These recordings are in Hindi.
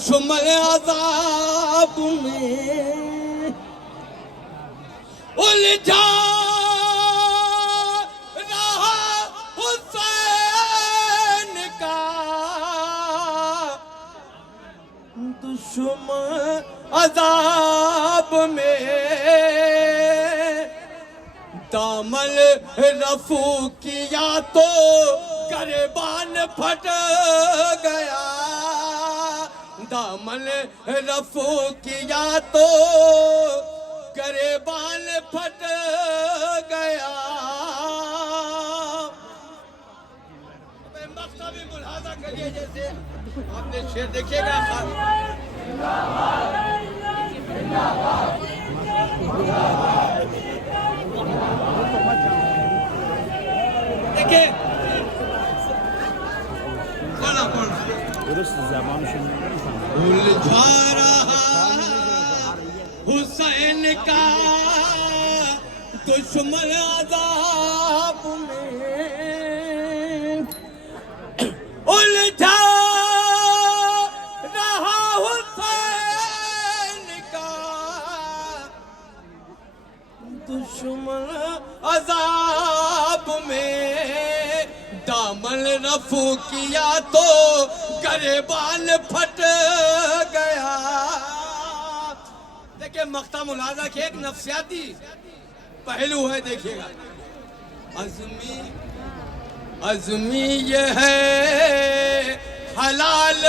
दुश्मन अज़ाब में उलझा रहा हुसैन का दुश्मन अज़ाब में दामन रफू किया तो गिरबान फट गया, दामन रफू किया तो गिरबान फट गया। मकसद मुलाजा करिए, जैसे आपने शेर देखिएगा। देखिए उलझा रहा हुसैन का दुश्मन अज़ाब में उलझा रहा हुसैन का दुश्मन अज़ाब में दामन रफू किया तो गिरबान फट गया। देखिए मक्ता मुलाजा के एक नफ्सियाती पहलू है, देखिएगा। अज़मी अज़मी ये है हलाल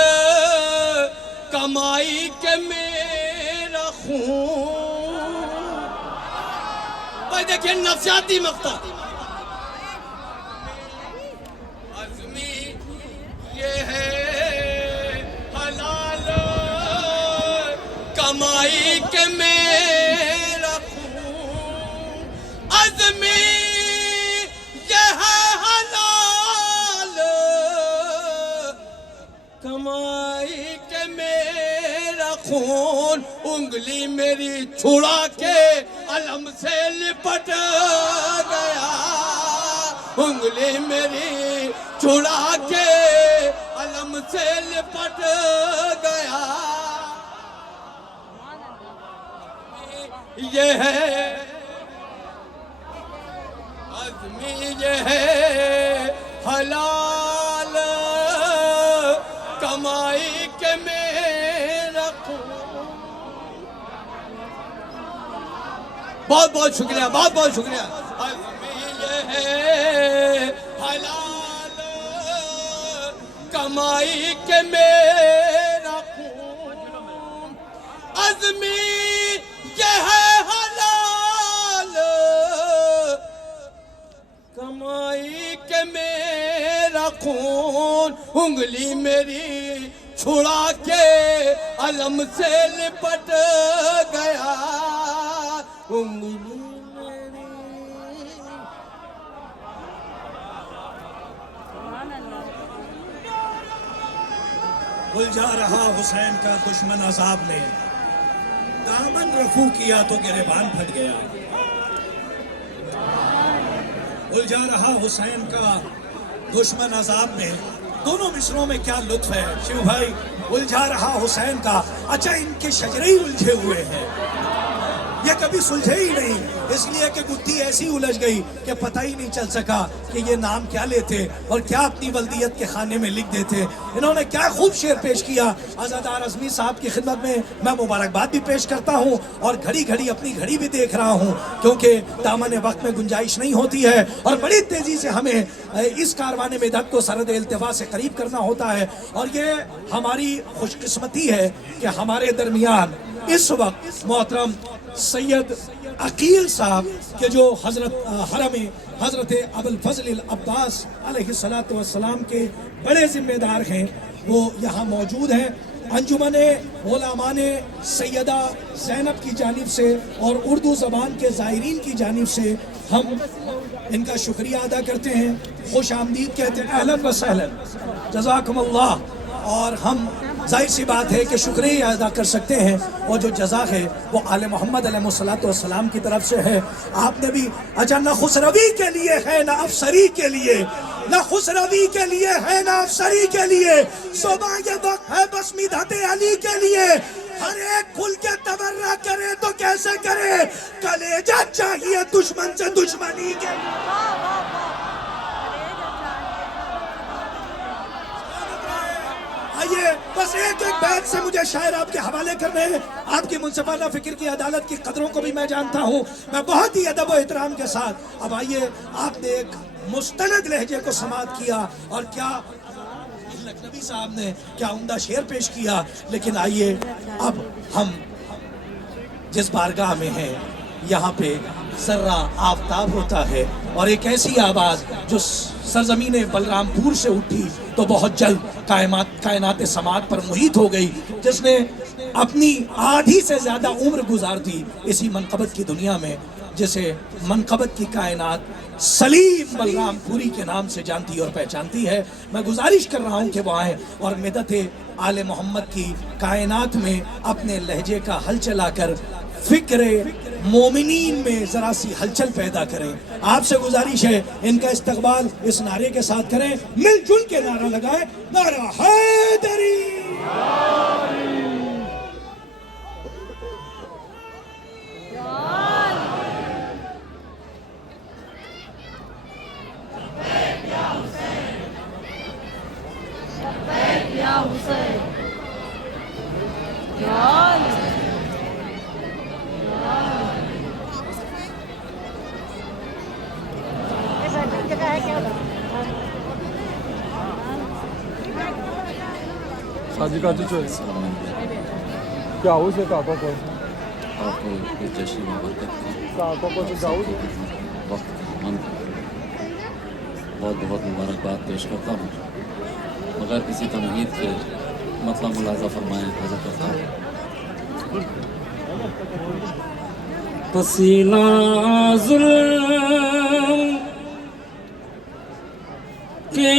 कमाई के मेरा खून। भाई देखिए नफ्सियाती मक्ता। अज़मी ये है हलाल कमाई के मेरा खून। अज़मी ये है हलाल कमाई के मेरा खून। उंगली मेरी छुड़ा के अलम से लिपट गया, उंगली मेरी छुड़ा के अलम से लिपट गया। ये है अज़मी ये है हलाल कमाई के मेरा खून। बहुत बहुत शुक्रिया, बहुत बहुत शुक्रिया। अज़मी ये है हलाल कमाई के मेरा खून। अज़मी ये है हलाल कमाई के मेरा खून। उंगली मेरी छुड़ा के अलम से लिपट गया, उंगली मेरी। उलझा रहा हुसैन का दुश्मन अज़ाब ने, दामन रफू किया तो गिरबान फट गया। उलझा रहा हुसैन का दुश्मन अज़ाब में। दोनों मिसरों में क्या लुत्फ है शिव भाई। उलझा रहा हुसैन का, अच्छा इनके शजरे ही उलझे हुए हैं, ये कभी सुलझे ही नहीं, इसलिए कि गुत्थी ऐसी उलझ गई कि पता ही नहीं चल सका कि ये नाम क्या लेते और क्या अपनी बल्दियत के खाने में लिख देते। इन्होंने क्या खूब शेर पेश किया। अज़ादार अज़मी साहब की खिदमत में मैं मुबारकबाद भी पेश करता हूँ और घड़ी घड़ी अपनी घड़ी भी देख रहा हूँ, क्योंकि दामन वक्त में गुंजाइश नहीं होती है और बड़ी तेज़ी से हमें इस कारवाने मिदत को सरद इल्तिफा से करीब करना होता है। और ये हमारी खुशकिस्मती है कि हमारे दरमियान इस वक्त मोहतरम सैयद अकील साहब के जो हज़रत अबुल फज़ल अब्बास अलैहिस्सलातु वस्सलाम के बड़े जिम्मेदार हैं, वो यहाँ मौजूद हैं। अंजुमन उलमान सैयदा ज़ैनब की जानिब से और उर्दू ज़बान के ज़ायरीन की जानिब से हम इनका शुक्रिया अदा करते हैं, खुश आमदीद कहते हैं, अहलन व सहलन, जज़ाकुमुल्लाह। और हम जाहिर सी बात है कि शुक्रिया अदा कर सकते हैं, और जो जज़ा है वो आले मोहम्मद अलैहिस्सलातु वस्सलाम की तरफ से है। आपने भी अच्छा न खुसरवी के लिए है न अफसरी के लिए, न खुसरवी के लिए है ना अफसरी के लिए, सुबह ये वक्त है बस मिदहत अली के लिए। हर एक खुल के तबर्रा करे तो कैसे करे, कलेजा चाहिए दुश्मन से दुश्मनी के लिए। आइए बस एक एक बैत से मुझे शायर आपके हवाले करने हैं। आपकी मुनसिफाना फिक्र की अदालत की कदरों को भी मैं जानता हूँ, मैं बहुत ही अदब व एहतराम के साथ। अब आइए, आपने एक मुस्तनद लहजे को समात किया और क्या लखनवी साहब ने क्या उम्दा शेर पेश किया। लेकिन आइए अब हम जिस बारगाह में हैं, यहाँ पे सर्रा आफताब होता है और एक ऐसी आवाज जो सरजमीन बलरामपुर से उठी तो बहुत जल्द कायनात समात पर मुहित हो गई, जिसने अपनी आधी से ज्यादा उम्र गुजार दी इसी मनकबत की दुनिया में, जिसे मनकबत की कायनात सलीम बलरामपुरी के नाम से जानती और पहचानती है। मैं गुजारिश कर रहा हूँ कि वो आए और मिदत आले मोहम्मद की कायनात में अपने लहजे का हल चलाकर फिक्रे मोमिनीन में जरा सी हलचल पैदा करें। आपसे गुजारिश है इनका इस्तकबाल इस नारे के साथ करें, मिलजुल के नारा लगाएं, नारा हैदरी। 사지까지 줘요. जाऊँ से काका को आपको इस जश्न मुबारक काका को तो जाऊँ वक्त हम बहुत बहुत मुबारकबाद पेश करता हूँ, मगर किसी तमहीद के मतलब मुलाजा फरमाएँ हज़रत साहब। पसीना जुल्म के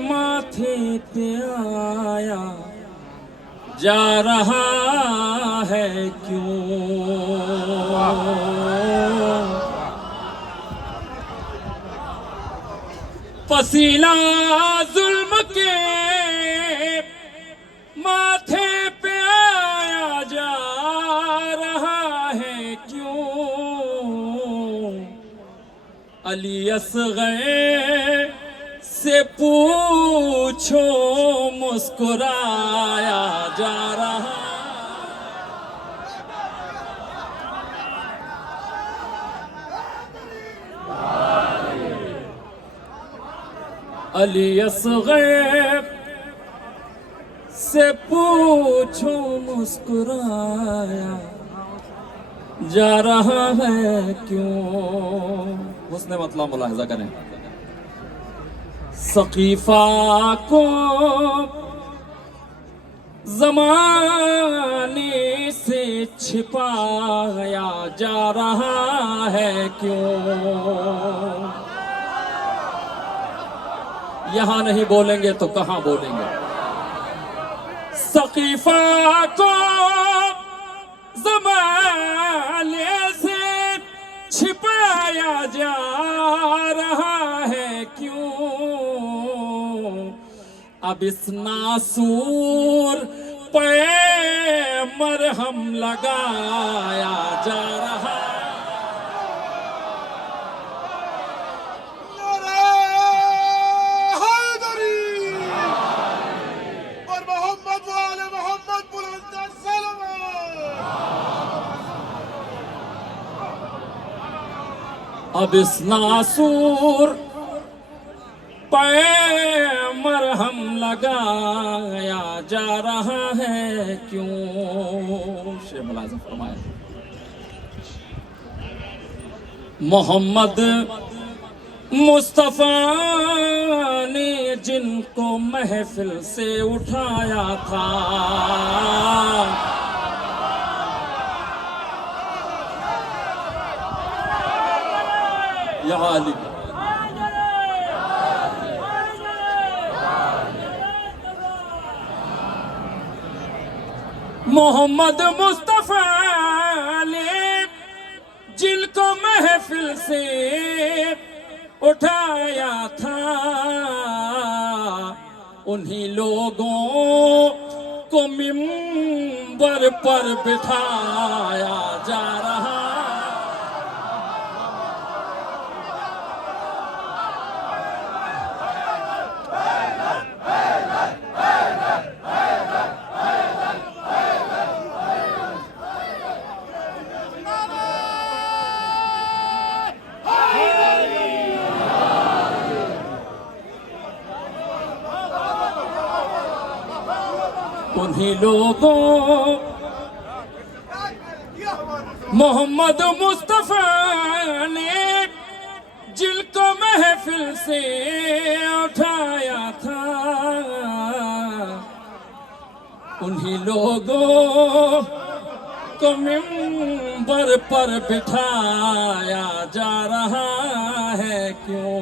माथे पे आया जा रहा है क्यों, पसीना जुल्म के माथे पे आया जा रहा है क्यों, अली असग़र से पूछो मुस्कुराया जा रहा। अली असग़र से पूछो मुस्कुराया जा रहा है क्यों। उसने मतलब मुलाहिज़ा करें, सकीफा को ज़माने से छिपाया जा रहा है क्यों। यहाँ नहीं बोलेंगे तो कहाँ बोलेंगे। सकीफा को ज़माने से छिपाया जा रहा है क्यों, अब इस नासूर पे मरहम लगाया जा रहा। अब इस नासूर पे मरहम लगाया जा रहा है क्यों। शेर मुलाज़िम फरमाया, मोहम्मद मुस्तफ़ा ने जिनको महफिल से उठाया था, या अली मोहम्मद मुस्तफ़ा ने जिनको महफिल से उठाया था, उन्हीं लोगों को मिंबर पर बिठाया जा रहा। उन्हीं लोगों मोहम्मद मुस्तफा ने जिनको महफिल से उठाया था, उन्हीं लोगों को मिंबर पर बिठाया जा रहा है क्यों।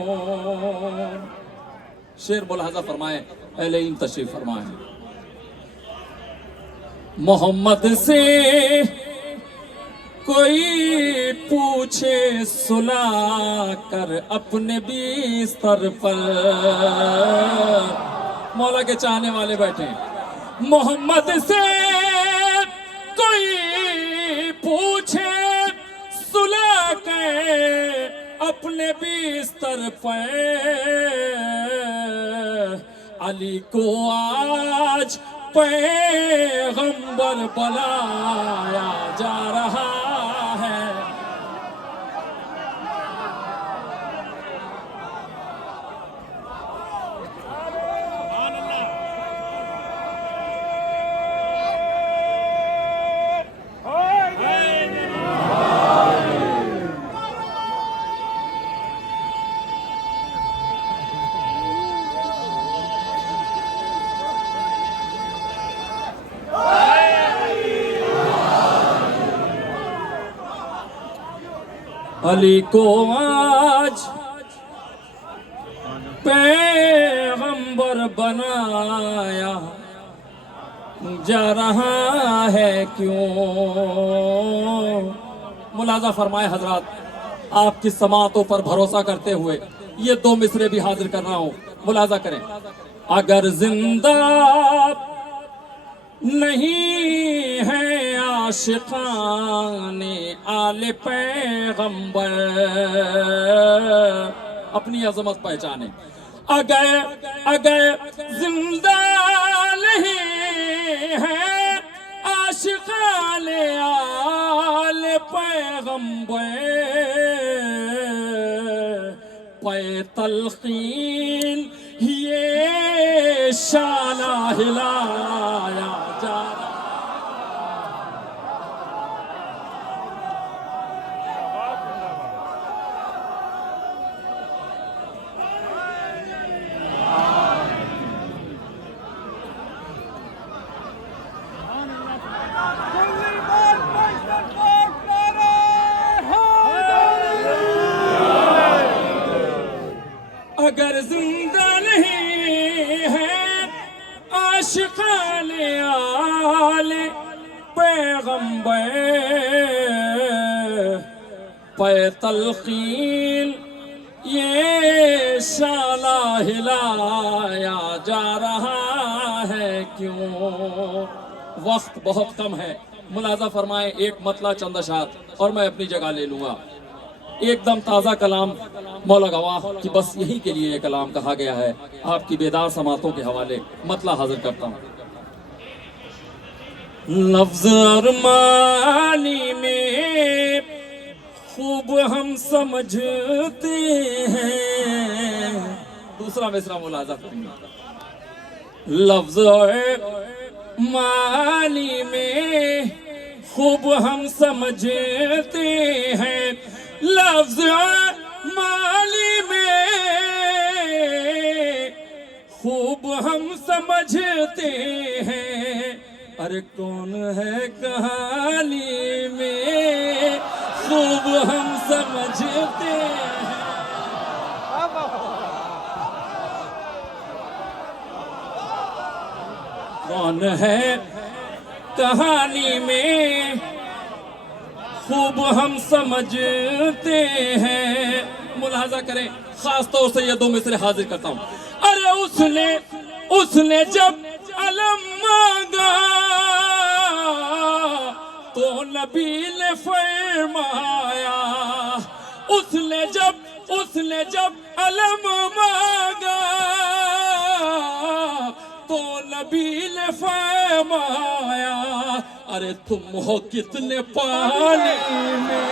शेर मुलाहजा फरमाए, अहले इल्म तशरीफ फरमाए। मोहम्मद से कोई पूछे सुला कर अपने बिस्तर पर, मौला के चाहने वाले बैठे। मोहम्मद से कोई पूछे सुला कर अपने बिस्तर पर, अली को आज पैगंबर बुलाया जा रहा है। अली को आज पैगंबर बनाया जा रहा है क्यों। मुलाजा फरमाए हजरात, आपकी समातों पर भरोसा करते हुए ये दो मिसरे भी हाजिर कर रहा हूं, मुलाजा करें। अगर जिंदा नहीं है आशिकाने आले पैगंबर, अपनी अजमत पहचाने। अगर जिंदा नहीं है आशिकाने आले पैगंबर, पे तलकीन ये शाला हिलाया जा रहा। अगर जिंदा नहीं है आशिकाने आले पैगंबर, पे तलकीन ये शाला हिलाया जा रहा है क्यों। वक्त बहुत कम है, मुलाजा फरमाए एक मतला चंद अशात और मैं अपनी जगह ले लूंगा। एकदम ताज़ा कलाम मौला गवाह कि बस यही के लिए ये कलाम कहा गया है। आपकी बेदार समातों के हवाले मतला हाजिर करता हूँ। लफ्ज़ अरमानी में खूब हम समझते हैं, दूसरा मिसरा मुलाजा करेंगे। लफ्ज़ मानी में खूब हम समझते हैं, लफ्ज़ माली में खूब हम समझते हैं। अरे कौन है कहानी में खूब हम समझते हैं। कौन है कहानी में खूब हम समझते हैं। मुलाजा करें, खास तौर से ये दो मिसरे हाजिर करता हूँ। अरे उसने जब अलम मांगा तो नबी ने फरमाया, उसने जब अलम मांगा तो नबी ने फरमाया, अरे तुम हो कितने पानी में।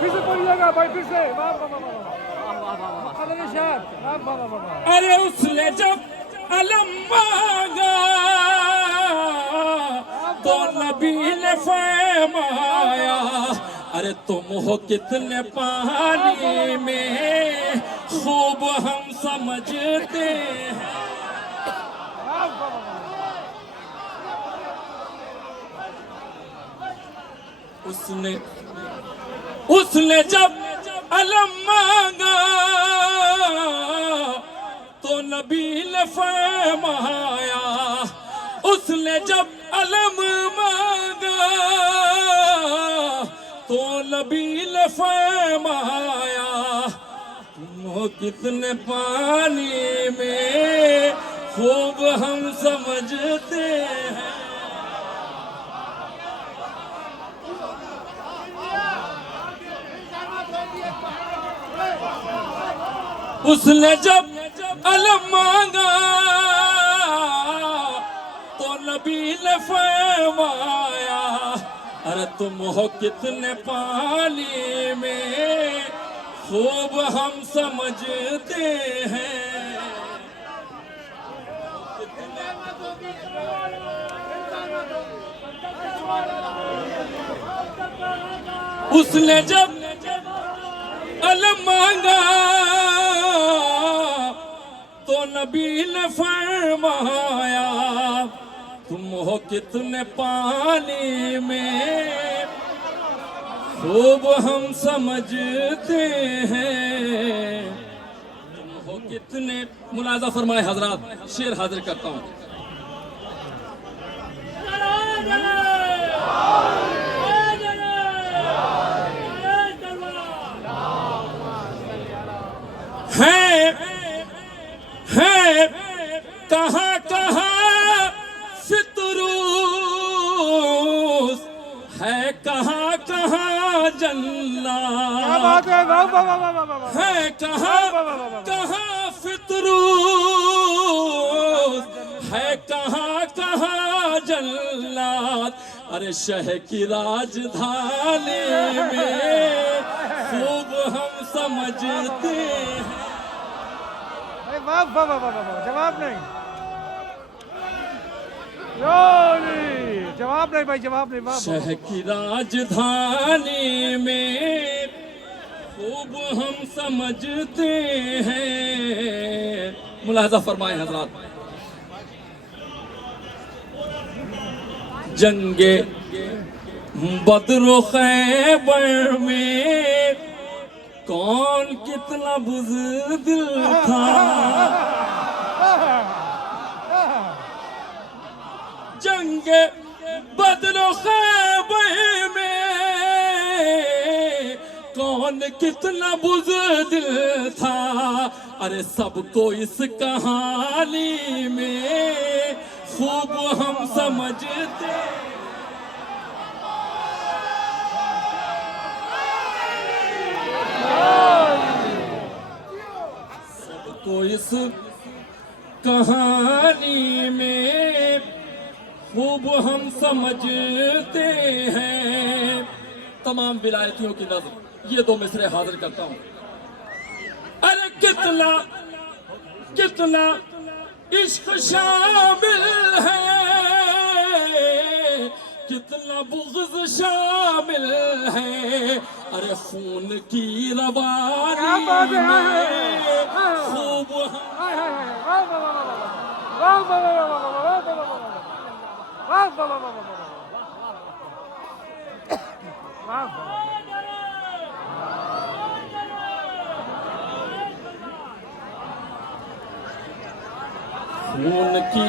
फिर से पढ़िएगा भाई, फिर से। अरे उसने जब अलम मांगा तो नबी ने फरमाया, अरे तुम हो कितने पानी में, खूब हम समझते हैं। उसने जब अलम मांगा तो नबी ने फरमाया, उसने जब अलम मांगा तो नबी ने फरमाया, तुम हो कितने पानी में, खूब हम समझते हैं। उसने जब अलम मांगा तो नबी ने फरमाया, अरे तुम हो कितने पानी में, खूब हम समझते हैं। उसने जब अलम मांगा तो नबी ने फरमाया, तुम हो कितने पानी में, खूब हम समझते हैं। तुम हो कितने, मुलाजा फरमाए हजरात, शेर हाजिर करता हूँ। है कहाँ कहाँ फितरूस, है कहाँ कहाँ जन्नत, है कहाँ कहाँ फितरूस, है कहाँ कहाँ जन्नत, अरे शह की राजधानी में, खूब हम समझते हैं। जवाब नहीं, जवाब नहीं भाई, जवाब नहीं। शहर की राजधानी में खूब हम समझते हैं। मुलाहजा फरमाए हजरात, जंगे बद्र खैबर में कौन कितना बुज़दिल था, जंगे बद्र खैबर में कौन कितना बुज़दिल था, अरे सबको इस कहानी में खूब हम समझते। सबको इस कहानी में खूब हम समझते हैं। तमाम विलायतियों की नज़र ये दो मिसरे हाजिर करता हूँ। अरे कितना कितना इश्क शामिल है, कितना बुग़्ज़ शामिल है, अरे खून की रवानी में खूब वाह वाह वाह वाह वाह वाह वाह वाह वाह वाह वाह खून की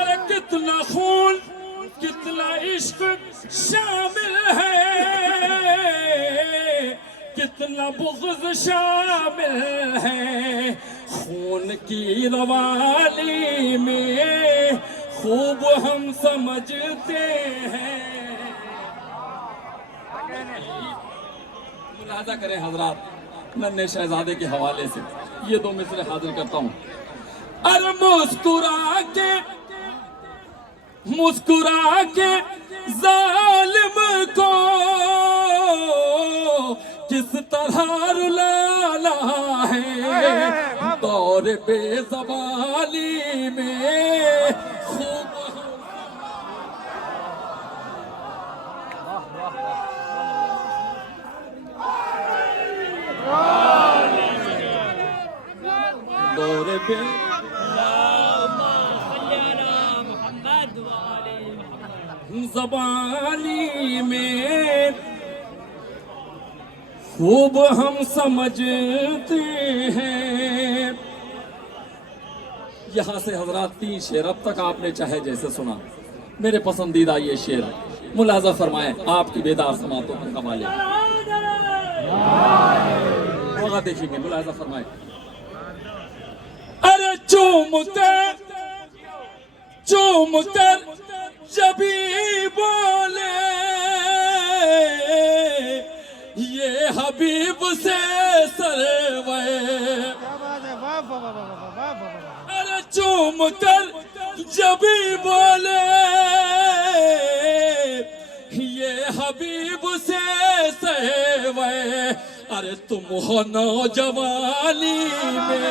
अरे कितना खून कितना इश्क शामिल है, कितना बुग़्ज़ शामिल है खून की रवानी में, खूब हम समझते हैं। मुलाज़ा करें हज़रात, नन्हे शहज़ादे के हवाले से ये दो मिसरे हाजिर करता हूँ। अरे मुस्कुरा के जालिम को किस तरह रुलाना है, दौर बेज़बानी में खूब दौर बे ज़बानी में खूब हम समझते हैं। यहाँ से हजरात 3 शेर अब तक आपने चाहे जैसे सुना, मेरे पसंदीदा ये शेर मुलाज़ा फरमाएं आपकी बेदार समातों के हवाले। वहाँ देखेंगे, मुलाज़ा फरमाएं। अरे चूम कर जबी बोले ये हबीब से सरवे, अरे चूम कर जबी बोले ये हबीब से सरवे, अरे तुम हो नौजवानी में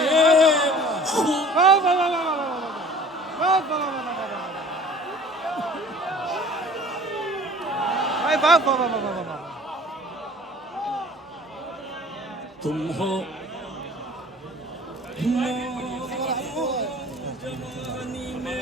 तुम हो जवानी में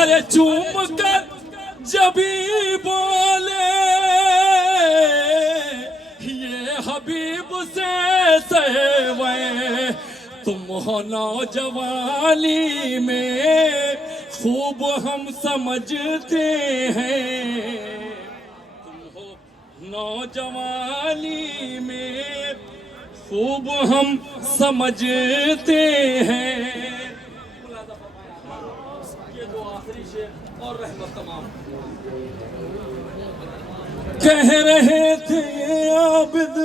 अरे चूम कर जबी बोले ये हबीब से सहवे, तुम हो नौजवानी में खूब हम समझते हैं, तुम हो नौजवानी में खूब हम समझते हैं। ये दो आखिरी शेर और रहमत तमाम। कह रहे थे आबिद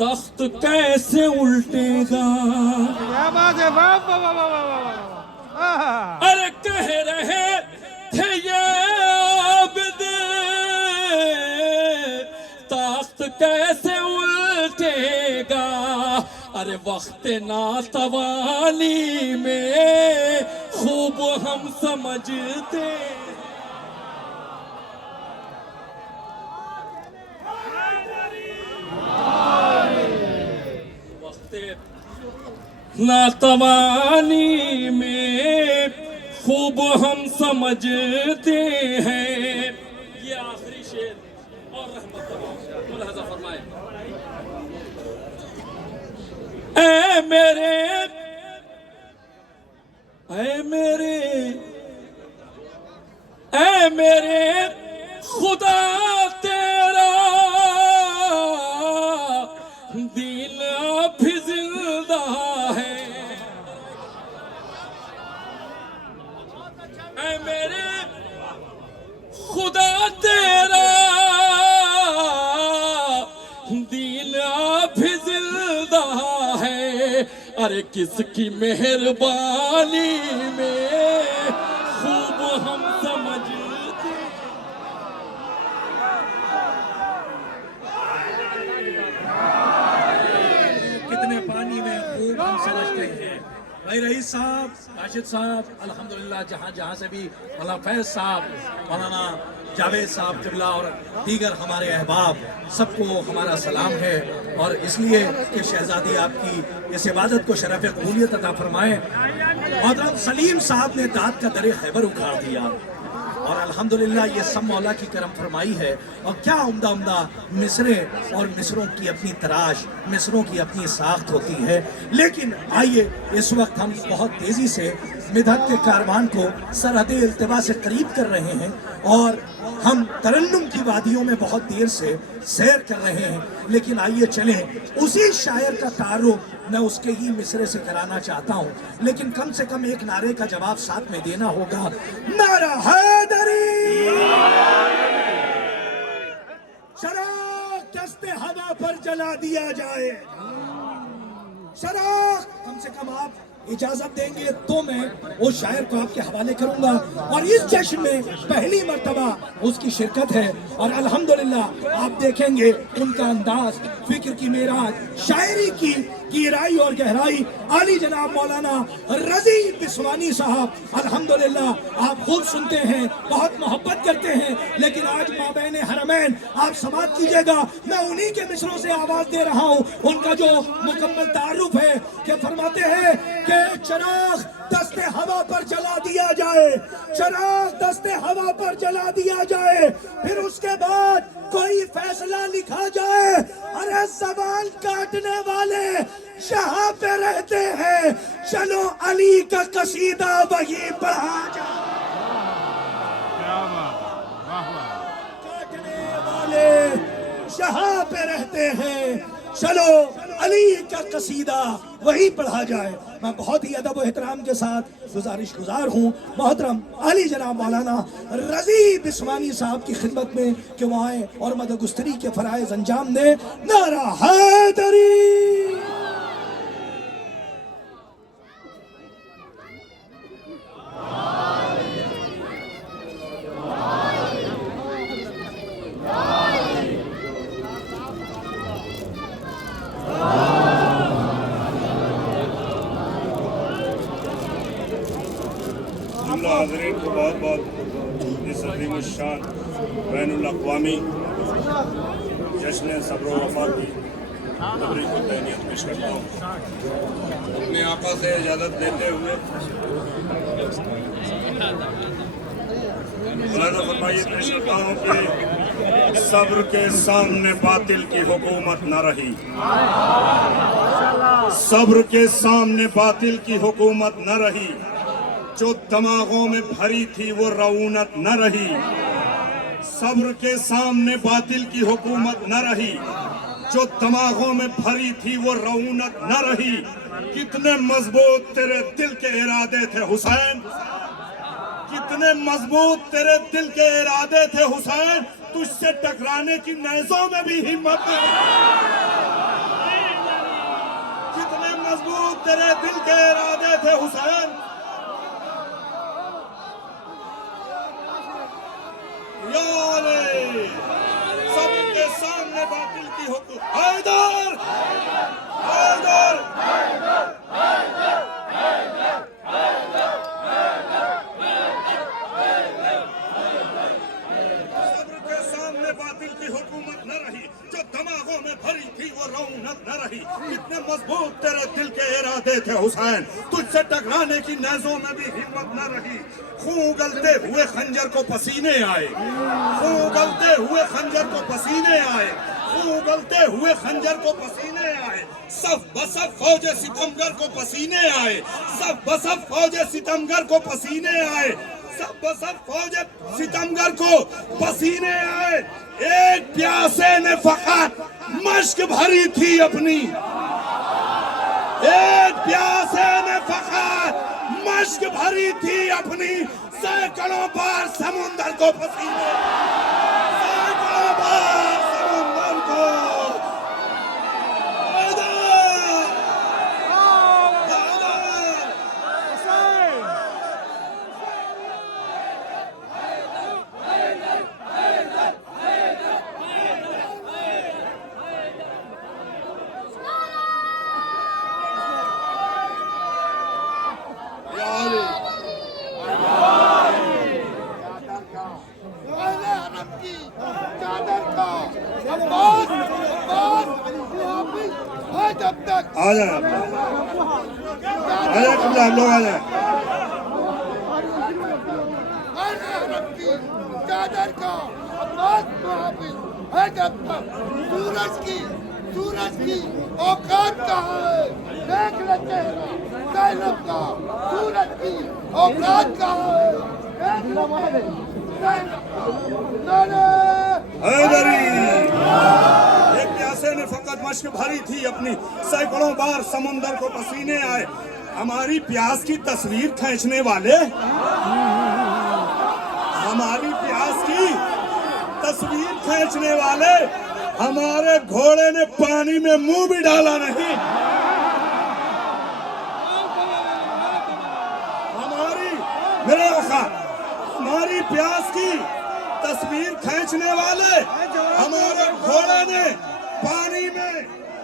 तख्त कैसे उल्टेगा, क्या बात है, वाह वाह वाह वाह वाह वाह। अरे कह रहे थे ये आबिद तख्त कैसे उल्टेगा, अरे वक्त नातवानी में खूब हम समझते वक्त नातवानी में खूब हम समझते हैं। ये आखिरी शेर और रहमत मुलाज़ा फरमाए। ऐ मेरे खुदा तेरा दीन भी जिंदा है, ऐ मेरे खुदा तेरा दीन भी जिंदा है, अरे किसकी मेहरबानी में खूब हम समझते। कितने पानी में खूब हम समझते हैं। भाई रईस साहब, राशिद साहब, अल्हम्दुलिल्लाह जहाँ से भी मौलाना फैज साहब, मौलाना जावेद साहब किबला और दीगर हमारे अहबाब, सबको हमारा सलाम है। और इसलिए कि शहजादी आपकी इस इबादत को शरफ़ कबूलियत अता फरमाएं। मोहतरम सलीम साहब ने दाद का दरे खैबर उखाड़ दिया और अल्हम्दुलिल्लाह ये सब मौला की करम फरमाई है। और क्या उम्दा उम्दा मिसरे और मिसरों की अपनी तराश, मिसरों की अपनी साख्त होती है। लेकिन आइए इस वक्त हम बहुत तेज़ी से मिदहत के कारवान को सरहद इल्तिवा से करीब कर रहे हैं और हम तरन्नुम की वादियों में बहुत देर से सैर कर रहे हैं। लेकिन आइए चलें, उसी शायर का तारुफ मैं उसके ही मिसरे से कराना चाहता हूँ, लेकिन कम से कम एक नारे का जवाब साथ में देना होगा। नारा हैदरी, शराक दस्ते हवा पर जला दिया जाए। शराक, कम से कम आप इजाजत देंगे तो मैं उस शायर को आपके हवाले करूंगा। और इस जश्न में पहली मर्तबा उसकी शिरकत है और अल्हम्दुलिल्लाह आप देखेंगे उनका अंदाज, फिक्र की मेराज, शायरी की गहराई और गहराई। आली जनाब मौलाना रजी बिस्वानी साहब, अल्हम्दुलिल्लाह आप खूब सुनते हैं, बहुत मोहब्बत करते हैं, लेकिन आज माबैन हरमैन आप समात कीजिएगा, मैं उन्हीं के मिसरों से आवाज दे रहा हूँ। उनका जो मुकम्मल तारुफ है कि फरमाते हैं कि चराग दस्ते हवा पर जला दिया जाए, चराग दस्ते हवा पर जला दिया जाए, फिर उसके बाद कोई फैसला लिखा जाए। अरे ज़बान काटने वाले जहाँ पे रहते हैं, चलो अली का कसीदा वही पढ़ा जाए। काटने वाले जहाँ पे रहते हैं, चलो अली का कसीदा वही पढ़ा जाए। मैं बहुत ही अदब और एहतराम के साथ गुजार हूँ मोहतरम आली जनाब मौलाना रजी बिस्वानी साहब की खिदमत में कि वो आए और मदगुस्तरी के फराइज अंजाम दे। नारा हैदरी। हाज़रीन को बहुत बहुत इस अज़ीम शान बैनुल अक़वामी जश्न सब्र वफ़ा की तबरीक को तहनीत पेश करता हूँ। अपने आका से इजाज़त लेते हुए मुलाज़ा फरमाइए पेश करता हूँ कि सब्र के सामने बातिल की हुकूमत न रही, सब्र के सामने बातिल की हुकूमत न रही, जो दिमागों में भरी थी वो रऊनत न रही। सब्र के सामने बातिल की हुकूमत न रही, जो दिमागों में भरी थी वो रऊनत न रही। कितने मजबूत तेरे दिल के इरादे थे हुसैन, कितने मजबूत तेरे दिल के इरादे थे हुसैन, तुझसे टकराने की नेज़ों में भी हिम्मत नहीं। कितने मजबूत तेरे दिल के इरादे थे हुसैन, सबके सामने बातिल की हुकूमत। हैदर हैदर सब्र के सामने बातिल की हुकूमत न रही, जो दिमागों में भरी थी वो रौनक न रही। कितने मजबूत तेरे दिल के इरादे थे हुसैन, तुझसे टकराने की नेज़ों में भी हिम्मत न रही। खून उगलते हुए खंजर को पसीने आए, खून उगलते हुए खंजर को पसीने आए, खून उगलते हुए खंजर को पसीने आए। सब बसब फौज सितमगर को पसीने आए, सब बसब फौज सितमगर को पसीने आए, सब बसब फौज सितमगर को पसीने आए। एक प्यासे ने फकत मश्क भरी थी अपनी, एक प्यासे ने फकत मश्क भरी थी अपनी, सैकड़ों बार समुंदर को पसीने, सैकड़ों बार समुंदर को। आया कबला हम लोग आ जाए। चादर का अब्बास मुहाफिज है जब तक सूरज की औकात कहाँ है? देख ले चेहरा ज़ैनब का, सूरज की औकात कहाँ है? देख ले ज़ैनब का। हैदरी एक प्यासे ने फकत मश्क भरी थी अपनी, सैकड़ों बार समुंदर को पसीने आए। हमारी प्यास की तस्वीर खींचने वाले, हमारी प्यास की तस्वीर खींचने वाले, हमारे घोड़े ने पानी में मुंह भी डाला नहीं। मेरे आका, हमारी प्यास की तस्वीर खींचने वाले, हमारे घोड़े ने पानी में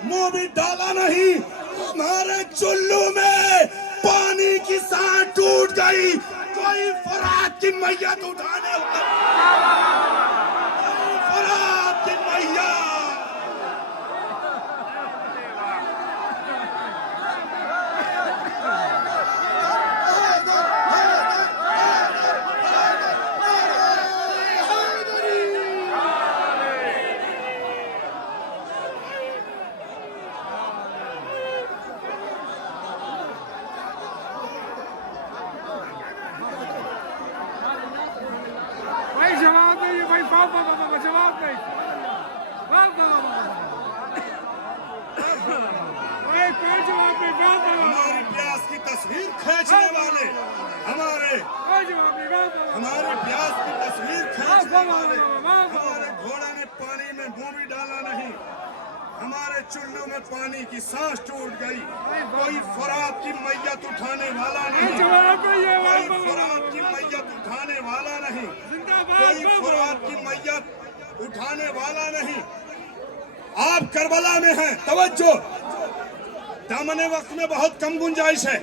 मुंह भी डाला नहीं। हमारे चुल्लू में पानी की सांस टूट गई। कोई फरात की मैयत उठाने वाला, कोई फरात की मैयत। भाई जवाब नहीं भाई, जवाब नहीं। भाई कोई जवाब नहीं। हमारी प्यास की तस्वीर खींचने वाले, हमारे प्यास की तस्वीर खींचने वाले, हमारे घोड़ा ने पानी में मुंह भी डाला नहीं। हमारे चुल्लू में पानी की सांस टूट गई। कोई फरात की मैयत उठाने वाला नहीं, कोई फरात की मैयत उठाने वाला नहीं, कोई फरात की मैयत उठाने वाला नहीं। आप करबला में हैं, तवज्जो, दामने वक्त में बहुत कम गुंजाइश है।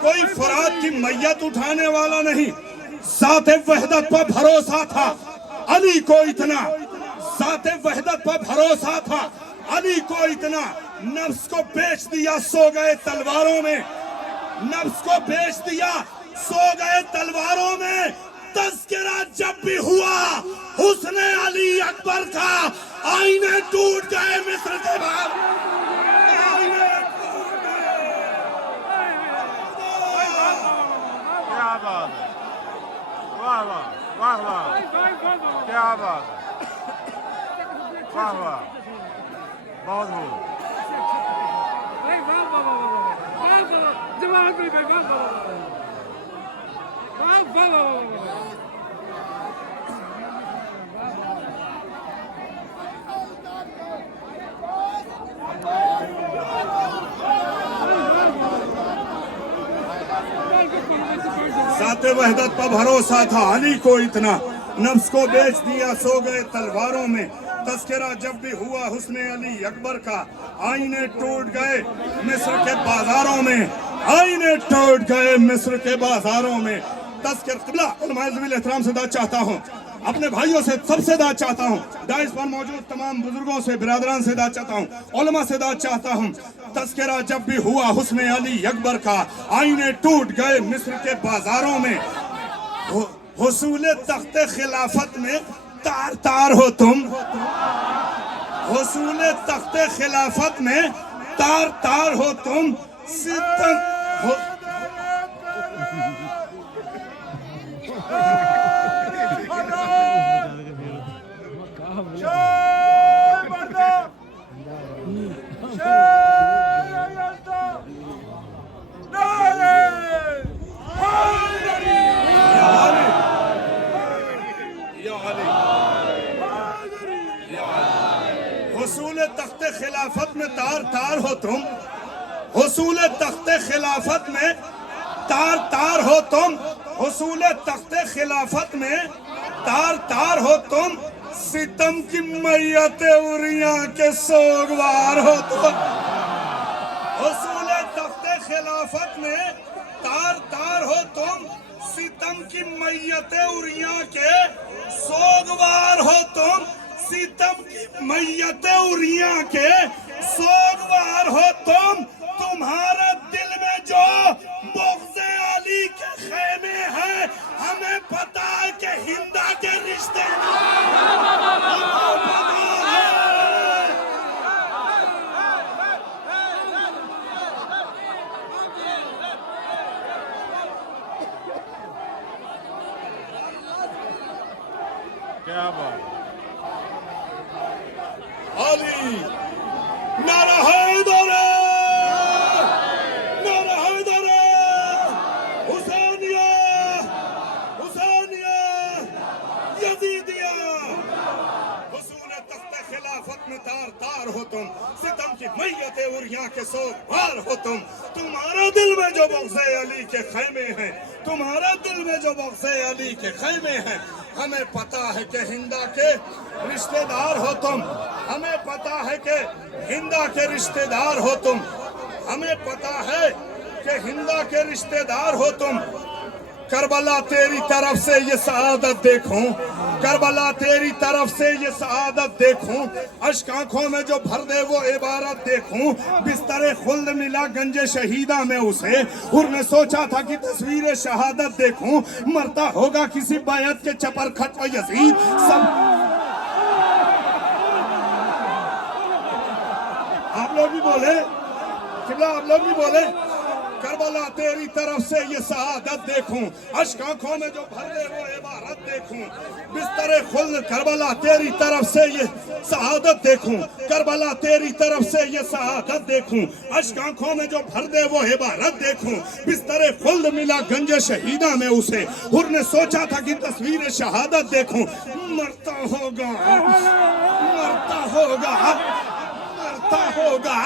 कोई फरात की मैयत उठाने वाला नहीं। ज़ाते वहदत पर भरोसा था अली को इतना, ज़ाते वहदत पर भरोसा था अली को इतना। नफ्स को बेच दिया सो गए तलवारों में, नफ्स को बेच दिया सो गए तलवारों में। तज़किरा जब भी हुआ हुस्ने अली अकबर का, आईने टूट गए मिस्र के बाहर, आईने टूट गए। क्या बात है, वाह वाह वाह वाह, क्या बात है, वाह वाह, बहुत बहुत। जवाब नहीं भाई, ज़ाते वहदत पर भरोसा था अली को इतना। नफ्स को बेच दिया सो गए तलवारों में। तज़किरा जब भी हुआ हुस्ने अली अकबर का, आईने टूट गए मिस्र के बाजारों में, आईने टूट गए मिस्र के बाजारों में। तज़किरा एहतराम से दाद चाहता हूँ, अपने भाइयों से सबसे दाद चाहता हूँ, दाइस पर मौजूद तमाम बुजुर्गों से, बिरादरान से दाद चाहता हूँ, उलमा से दाद चाहता हूँ। तज़किरा जब भी हुआ हुस्ने अली अकबर का, आईने टूट गए मिस्र के बाजारों में। हुसूल तख्ते खिलाफत में तार तार हो तुम, हुसूल तख्ते खिलाफत में तार तार हो तुम। सितम हो हुसूल तख्ते खिलाफत में तार तार हो तुम, हुसूल तख्ते खिलाफत में तार तार हो तुम, हुसूल तख्ते खिलाफत में तार तार हो तुम। सितम की मैयते उरिया के सोगवार हो तुम, हुसूल तख्ते खिलाफत में तार तार हो तुम। सितम की मैयते उरिया के सोगवार हो तुम, सितम की मैयते उरिया के सोगवार हो तुम। क्या बात। अली नारा हैदर, नारा हैदर, हुसैनिया, हुसैनिया, यजीदिया। हुसूल तख्त खिलाफत में तार तार हो तुम, सितम की मैयत उरिया के सो पार हो तुम। तुम्हारा दिल में जो बग़्ज़े अली के खैमे हैं, तुम्हारा दिल में जो बग़्ज़े अली के खैमे हैं। हमें पता है कि हिंदा के रिश्तेदार हो तुम, हमें पता है कि हिंदा के रिश्तेदार हो तुम, हमें पता है कि हिंदा के रिश्तेदार हो तुम। करबला तेरी तरफ से ये सआदत देखूं, करबला तेरी तरफ से ये सआदत देखूं, अश्क आंखों में जो भर दे वो इबारत देखूं। बिस्तरे खुल्द मिला गंजे शहीदा में उसे, हुर्ने सोचा था कि तस्वीर शहादत देखूं। मरता होगा किसी बैत के चपर खट व यजीद सब। आप लोग भी बोले, किबला आप लोग भी बोले, करबला तेरी तरफ से ये सआदत देखूं, अश्क आंखों में जो भर दे वो इबारत देखूं। बिस्तरे खुल्द करबला तेरी तरफ से ये सआदत देखूं, करबला तेरी तरफ से ये सआदत देखूं। अश्क आंखों में जो भर दे वो इबारत देखूं। बिस्तरे खुल्द मिला गंजे शहीदा में उसे, हुर्ने सोचा था कि तस्वीर शहादत देखूं। मरता होगा, मरता होगा, मरता होगा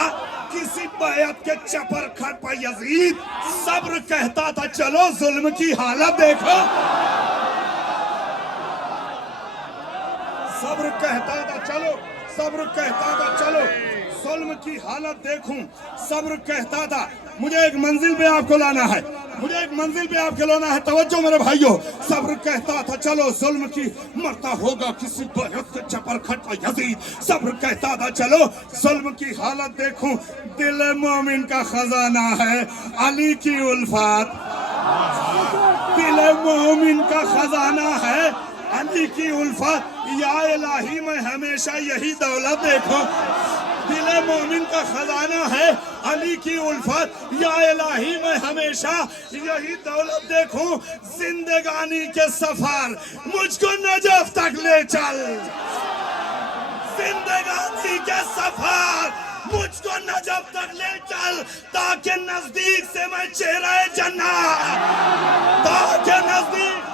किसी बैत के चपर खट पर यजीद। सब्र कहता था चलो जुल्म की हालत देखो, सब्र कहता था चलो, सब्र कहता था चलो जुल्म की हालत देखूं। सब्र कहता था, मुझे एक मंजिल पे आपको लाना है, मुझे एक मंजिल पे आपके लाना है। तवज्जो मेरे भाइयों, सब्र कहता था चलो जुल्म की, मरता होगा किसी बैत के चपर खट पर यजीद। सब्र कहता था चलो जुल्म की हालत देखूं। दिल मोमिन का खजाना है अली की उल्फत, दिल मोमिन का खजाना है अली की उल्फत। या इलाही मैं हमेशा यही दौलत देखो, दिल मोमिन का खजाना है अली की उल्फत। या इलाही मैं हमेशा यही दौलत देखूं। जिंदगानी के सफर मुझको नजफ तक ले चल, जिंदगानी के सफर मुझको नजफ तक ले चल, ताकि नजदीक से मैं चेहरा जन्नत, ताकि नजदीक।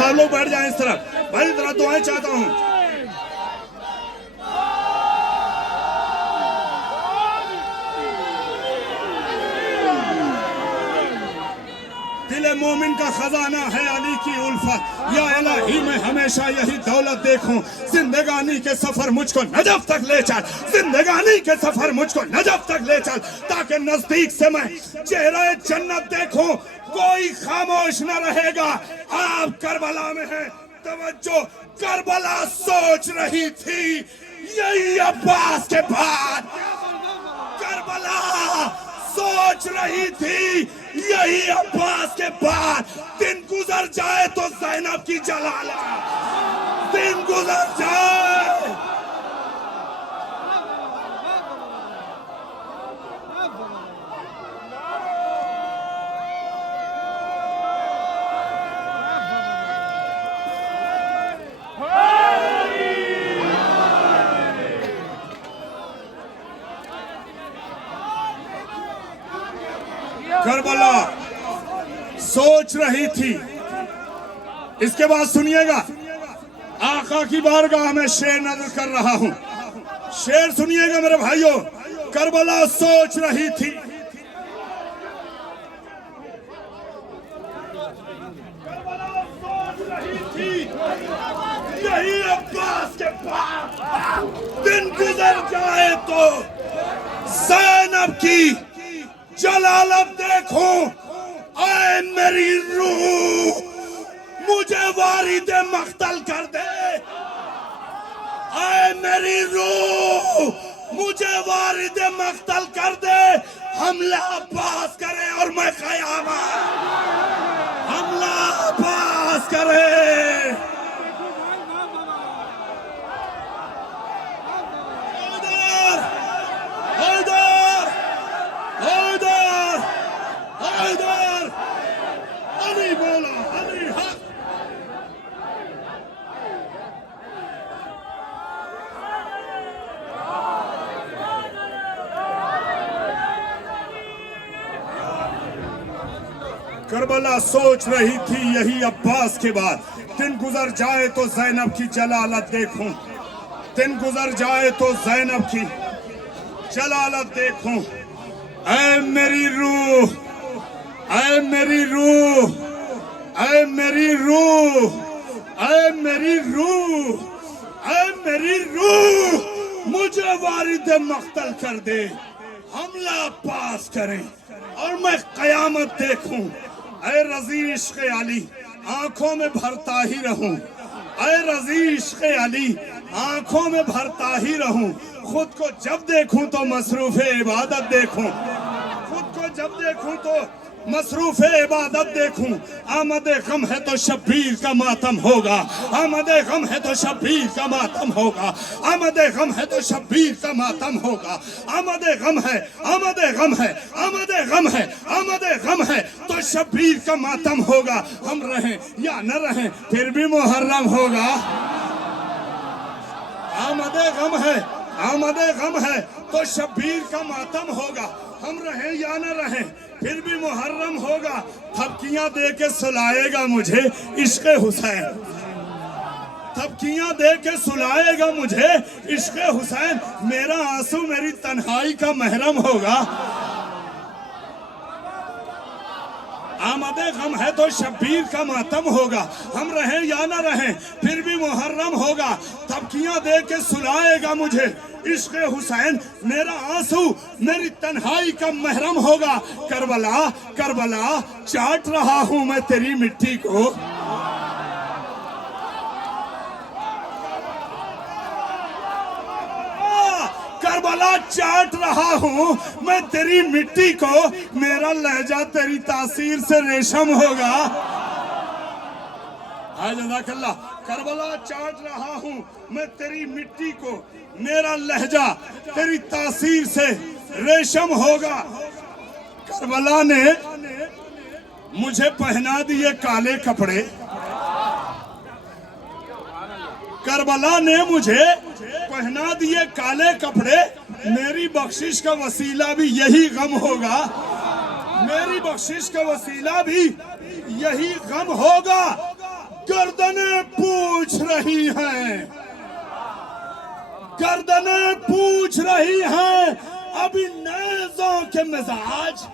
आप लोग बैठ जाएं इस तरफ, भाई जरा दुआएं चाहता हूं। दिल मोमिन का खजाना है अली की उल्फत। या इलाही मैं हमेशा यही दौलत देखूं। जिंदगानी के सफर मुझको नजफ तक ले चल, जिंदगानी के सफर मुझको नजफ तक ले चल, ताकि नजदीक से मैं चेहरा जन्नत देखूं। कोई खामोश न रहेगा, आप करबला में हैं। तवज्जो, करबला सोच रही थी यही अब्बास के बाद, करबला सोच रही थी यही अब्बास के बाद। दिन गुजर जाए तो ज़ैनब की जलाला, दिन गुजर जाए। करबला सोच रही थी। इसके बाद सुनिएगा, आका की बारगाह में शेर नज़र कर रहा हूं, शेर सुनिएगा मेरे भाइयों। करबला सोच रही थी, करबला सोच रही थी यही अब्बास के बाद। दिन गुजर जाए तो ज़ैनब की जलालत देखूं। आए मेरी रूह मुझे वारिद मख्तल कर दे, ऐ मेरी रूह मुझे वारिद मख्तल कर दे। हमला पास करे और मैं क़यामत, हमला पास करे। हैदर हैदर हैदर हैदर, अली बोला, अली हक। करबला सोच रही थी यही अब्बास के बाद, दिन गुजर जाए तो ज़ैनब की जलालत देखूं, दिन गुजर जाए तो ज़ैनब की जलालत देखूं। ऐ मेरी रूह, ऐ मेरी रूह, ऐ मेरी रूह, ऐ मेरी रूह, ऐ मेरी रूह मुझे वारिद मख्तल कर दे, हमला पास करें और मैं क़यामत देखूं। ऐ रज़ी इश्क़ अली आंखों में भरता ही रहूं, ऐ रज़ी इश्क़ अली आंखों में भरता ही रहूं। खुद को जब देखूं तो मसरूफ़ इबादत देखूं, खुद को जब देखूं तो मसरूफ़ इबादत देखूं। आमदे गम है तो शब्बीर का मातम होगा, आमदे गम है तो शब्बीर का मातम होगा, आमदे गम है तो शब्बीर का मातम होगा। आमदे गम है, आमदे गम है, आमदे गम है, आमदे गम है तो शब्बीर का मातम होगा। हम रहें या न रहें फिर भी मुहर्रम होगा। आमदे गम है, आमदे गम है तो शब्बीर का मातम होगा। हम रहें या न रहें फिर भी मुहर्रम होगा। थपकियां दे के सुलाएगा मुझे इश्क़ हुसैन, थपकियां दे के सुलाएगा मुझे इश्क़ हुसैन। मेरा आंसू मेरी तन्हाई का महरम होगा। आमदे गम है तो शब्बीर का मातम होगा। हम रहें या न रहें फिर भी मुहर्रम होगा। थपकियां दे के सुलाएगा मुझे इश्क़ हुसैन। मेरा आंसू मेरी तन्हाई का महरम होगा। करबला करबला चाट रहा हूं मैं तेरी मिट्टी को, करबला चाट रहा हूँ मैं तेरी मिट्टी को। मेरा लहजा तेरी तासीर से रेशम होगा। जज़ाकल्लाह। करबला चाट रहा हूँ मैं तेरी मिट्टी को, मेरा लहजा तेरी तासीर से रेशम होगा। करबला ने मुझे पहना दिए काले कपड़े, करबला ने मुझे पहना दिए काले कपड़े। मेरी बख्शिश का वसीला भी यही गम होगा, मेरी बख्शिश का वसीला भी यही गम होगा। गर्दनें पूछ रही हैं, गर्दनें पूछ रही हैं अभी नेज़ों के मिजाज,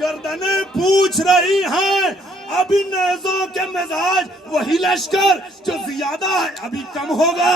गर्दनें पूछ रही हैं अभी नेज़ों के मिजाज। वही लश्कर जो ज्यादा है अभी कम होगा।